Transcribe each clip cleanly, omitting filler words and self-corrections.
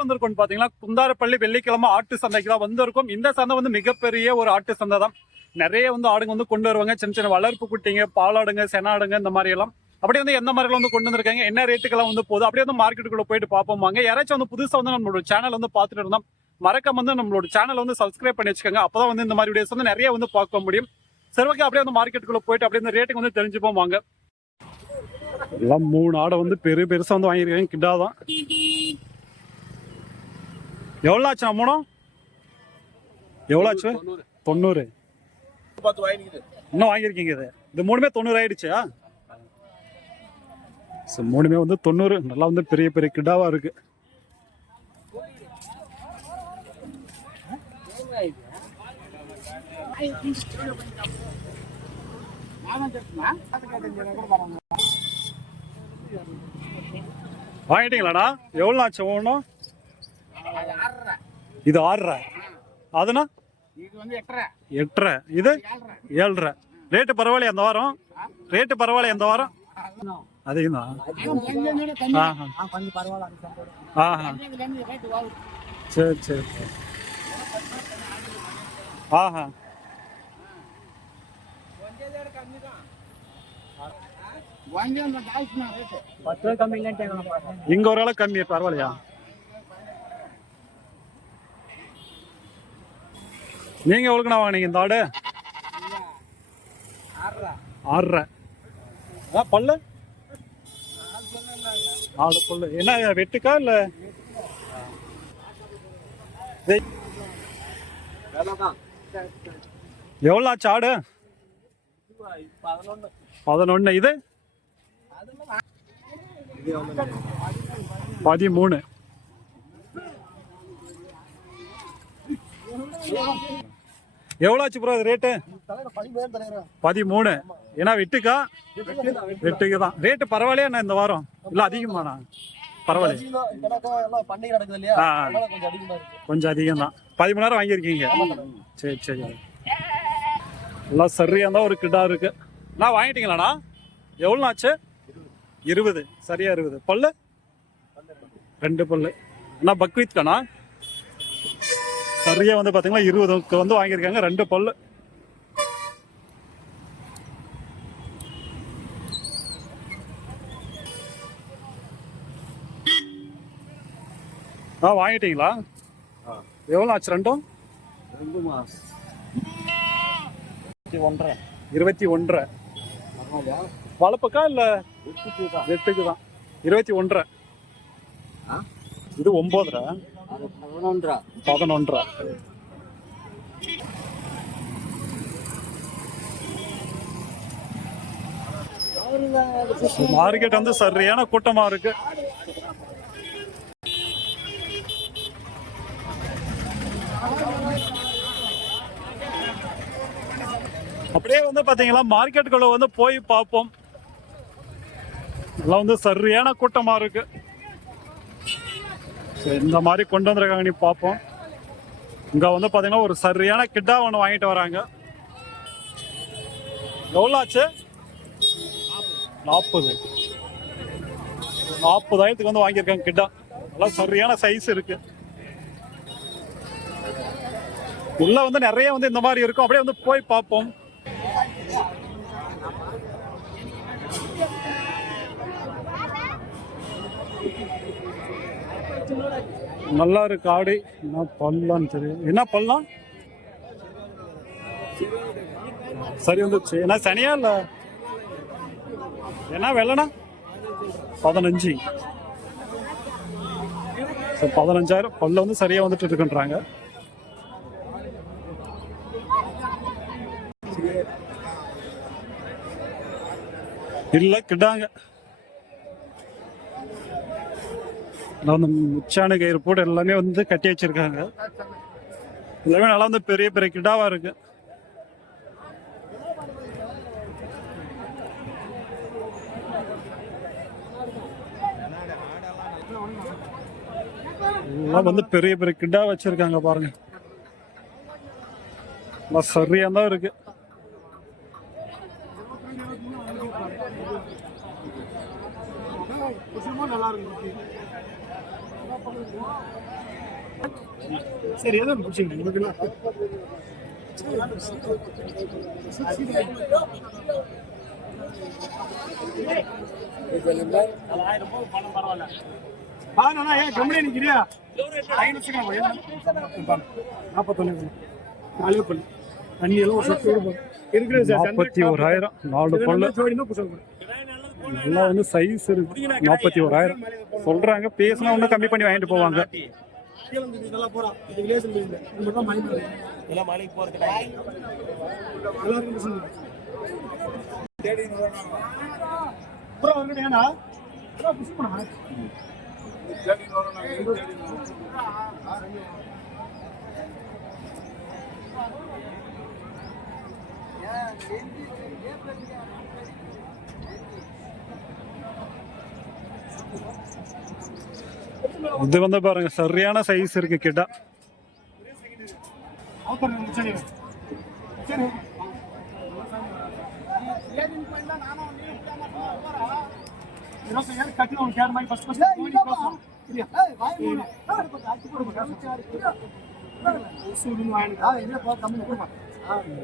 வந்திருக்கும் பாத்தீங்கன்னா குந்தாரப்பள்ளி வெள்ளிக்கிழமை ஆட்டு சந்தைக்கு தான் வந்திருக்கும். இந்த சந்தை வந்து மிகப்பெரிய ஒரு ஆட்டு சந்தை தான். நிறைய வந்து ஆடுங்க வந்து கொண்டு வருவாங்க. சின்ன சின்ன வளர்ப்பு குட்டிங்க, பாலாடுங்க, செனாடுங்க, இந்த மாதிரி எல்லாம் அப்படியே வந்து எந்த மாதிரி வந்து கொண்டு வந்திருக்காங்க, என்ன ரேட்டுக்கெல்லாம் வந்து போகுது, அப்படியே வந்து மார்க்கெட்டுக்குள்ள போயிட்டு பார்ப்போம் வாங்க. யாராச்சும் வந்து புதுசா வந்து நம்மளோட சேனல் வந்து பார்த்துட்டு இருந்தா மறக்காம வந்து நம்மளோட சேனல் வந்து சப்ஸ்கிரைப் பண்ணி வச்சுக்கோங்க. அப்பதான் வந்து இந்த மாதிரி வீடியோஸ் வந்து நிறைய வந்து பார்க்க முடியும். சரி, ஓகே, அப்படியே வந்து மார்க்கெட்டுக்குள்ள போயிட்டு அப்படியே இந்த ரேட்டுக்கு வந்து தெரிஞ்சுப்போம் வாங்க. எல்லாம் 3 ஆடை வந்து பெருசா வந்து வாங்கியிருக்காங்க. கிட்டாதான் எவ்வளோ ஆச்சு? மூணும் எவ்வளோ ஆச்சு? 90. இன்னும் வாங்கியிருக்கீங்க. இது 3மே 90 ஆயிடுச்சா? சரி, 3மே வந்து 90. நல்லா வந்து பெரிய பெரிய கிடாவா இருக்கு. வாங்கிட்டீங்களாடா? எவ்வளோ ஆச்சு ஒன்றும்? இது 6.5. அதுனா இது வந்து 8.5. இது 7.5. ரேட்டு பரவாயில்லையா அந்த வாரம்? ரேட்டு பரவாயில்லையா இந்த வாரம்? அதிகம் தான். சரி சரி. ஆஹா, இங்க ஒரு அளவு கம்மி. பரவாயில்லையா? நீங்க எவ்வளவுக்குண்ணா வாங்கினீங்க இந்த ஆடு? 6.5. பல்லு 4 பல்லு. என்ன வெட்டுக்கா இல்ல? எவ்வளவு ஆச்சு ஆடு? 11. இது 13. எவ்வளோ ஆச்சு ப்ரோ இது ரேட்டு? 13. ஏன்னா வெட்டுக்கா? வெட்டுக்கு தான். ரேட்டு பரவாயில்லையா என்ன இந்த வாரம்? இல்லை அதிகமாண்ணா? பரவாயில்ல, கொஞ்சம் அதிகம் தான். 13,000 வாங்கியிருக்கீங்க. சரி சரி. எல்லாம் சரியா இருந்தால் ஒரு கிட்டா இருக்கு. நான் வாங்கிட்டீங்களாண்ணா? எவ்வளோ ஆச்சு? 20. சரியா 20. பல்லு 2 பல்லு. அண்ணா பக்ரீத் தானா? சரியா வந்து பாத்தீங்கன்னா 20க்கு வந்து வாங்கியிருக்காங்க. 2 பல்லு. வாங்கிட்டீங்களா? எவ்வளோ ஆச்சு ரெண்டும்? 21. வளர்ப்புக்கா இல்ல வெட்டுக்கு தான்? 21. இது 9. 11. மார்க்கெட் வந்து சரியான கூட்டமா இருக்கு. அப்படியே வந்து பாத்தீங்களா மார்க்கெட்டுக்குள்ள வந்து போய் பார்ப்போம். எல்லாம் வந்து சரியான கூட்டமா இருக்கு. இந்த மாதிரி கொண்டு வந்திருக்காங்க, நீ பார்ப்போம். இங்க வந்து பாத்தீங்கன்னா ஒரு சரியான கிட்டா ஒன்று வாங்கிட்டு வராங்க. எவ்வளோ ஆச்சு? 40. 40,000க்கு வந்து வாங்கியிருக்காங்க கிட்டா. எல்லாம் சரியான சைஸ் இருக்கு. உள்ள வந்து நிறைய வந்து இந்த மாதிரி இருக்கும். அப்படியே வந்து போய் பார்ப்போம். நல்லா இருக்கு ஆடு. என்ன பல்லான்னு தெரியும். என்ன பல்லாம்? சரி வந்துச்சு. என்ன சனியா இல்ல என்ன வெள்ளனா? 15. 15,000 பல்ல வந்து சரியா வந்துட்டு இருக்குன்றாங்க. இல்ல கிட்டாங்க. முச்சான கயிறு போட்டு எல்லாமே வந்து கட்டி வச்சிருக்காங்க. எல்லாமே நல்லா வந்து பெரிய பெரிய கிடாவா இருக்கு. எல்லாம் வந்து பெரிய பெரிய கிடா வச்சிருக்காங்க பாருங்க. சரியா தான் இருக்கு. நல்லா இருக்கு. சரி ஏதோ பிடிச்சிங்க உனக்குலாம் பாருண்ணா ஏன் கம்பெனி நிற்கிறியா 41 நாலு பல்லு தண்ணி எல்லாம் ஒரு சொட்டு இருக்கிறது 41,000 4 பல்லு எல்லாம் வந்து சைஸ் இருக்கு 41,000 சொல்றாங்க. பேசினா ஒன்றும் கம்மி பண்ணி வாங்கிட்டு போவாங்க. இது வந்து பாருங்க சரியான சைஸ் இருக்கு கிட்ட.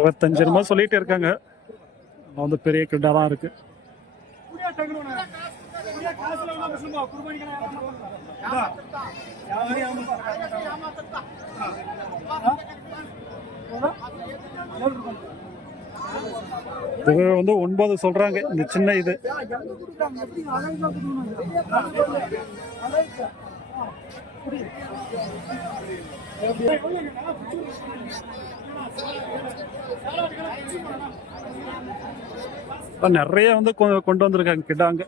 $25 சொல்லிட்டு இருக்காங்க. வந்து பெரிய கிட்டா தான் இருக்கு. இது வந்து 9 சொல்றாங்க. இந்த சின்ன இது நிறைய வந்து கொண்டு வந்திருக்காங்க கிட்டாங்க.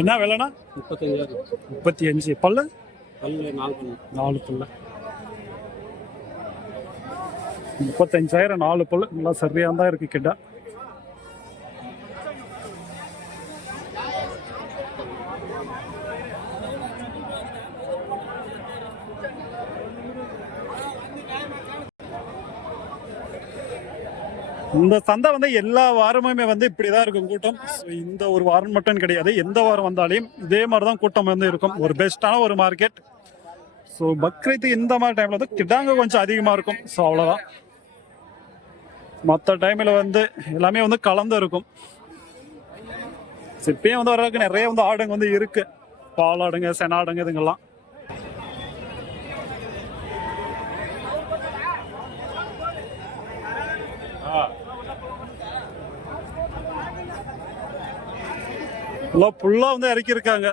என்ன விலைனா 35 பல்லு 4 பல்லு 35,000 4 பல்லு நல்லா சரியா தான் இருக்கு கிட்ட. இந்த சந்தை வந்து எல்லா வாரமுமே வந்து இப்படிதான் இருக்கும் கூட்டம். இந்த ஒரு வாரம் மட்டும் கிடையாது, எந்த வாரம் வந்தாலும் இதே மாதிரிதான் கூட்டம் வந்து இருக்கும். ஒரு பெஸ்டான ஒரு மார்க்கெட். ஸோ பக்ரீத் இந்த மாதிரி டைம்ல வந்து கிடாங்க கொஞ்சம் அதிகமா இருக்கும். ஸோ அவ்வளோதான். மற்ற டைம்ல வந்து எல்லாமே வந்து கலந்து இருக்கும். இப்பயும் வந்து வர்றதுக்கு நிறைய வந்து ஆடுங்க வந்து இருக்கு. பால் ஆடுங்க, செனாடுங்க, இதுங்கெல்லாம். எல்லாம் ஃபுல்லா வந்து இறக்கி இருக்காங்க.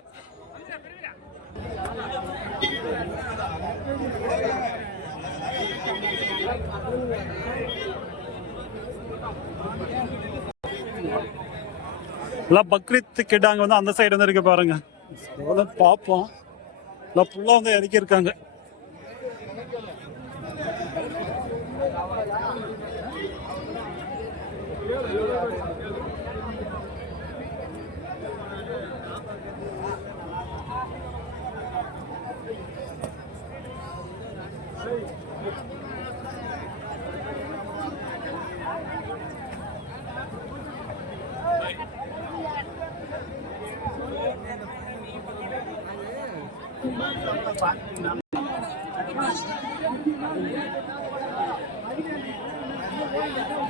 எல்லாம் பக்ரீத் கிட்டாங்க வந்து அந்த சைடு வந்து இருக்கு பாருங்க. பார்ப்போம். எல்லாம் ஃபுல்லா வந்து இறக்கி இருக்காங்க.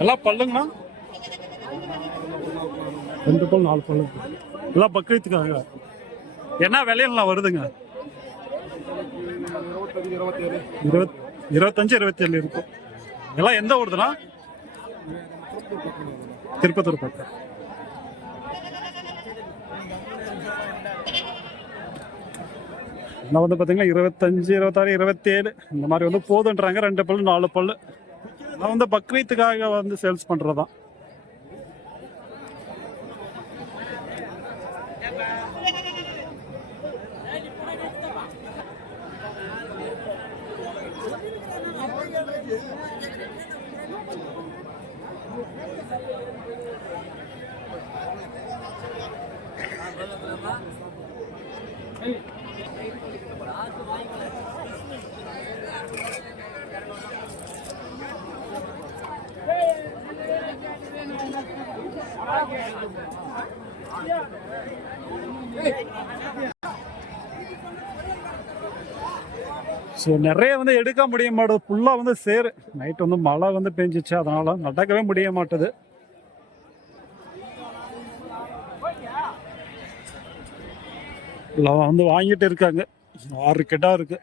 எல்லாம் பல்லுங்கண்ணா 2 பல் 4 பல்லு எல்லாம் பக்ரீத்துக்காக. என்ன விலையெல்லாம் வருதுங்க? 25 27 இருக்கும். எல்லாம் எந்த ஊருதுண்ணா? திருப்பத்தூர் பக்கம். நான் வந்து பார்த்தீங்கன்னா 25 26 27 இந்த மாதிரி வந்து போதுன்றாங்க. 2 பல்லு 4 பல்லு. நான் வந்து பக்ரீத்துக்காக வந்து சேல்ஸ் பண்றதான். ஸோ நிறைய வந்து எடுக்க முடிய மாட்டேது, ஃபுல்லாக வந்து சேரு. நைட் வந்து மழை வந்து பெஞ்சிச்சு, அதனால நடக்கவே முடிய மாட்டுது. எல்லாம் வந்து வாங்கிட்டு இருக்காங்க. 6 கிட்டா இருக்கு.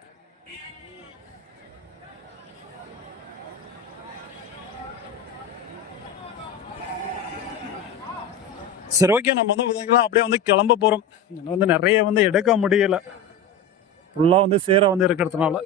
சரி, ஓகே, நம்ம வந்து பார்த்தீங்கன்னா அப்படியே வந்து கிளம்ப போகிறோம். வந்து நிறைய வந்து எடுக்க முடியல, ஃபுல்லாக வந்து சேர வந்து இருக்கிறதுனால.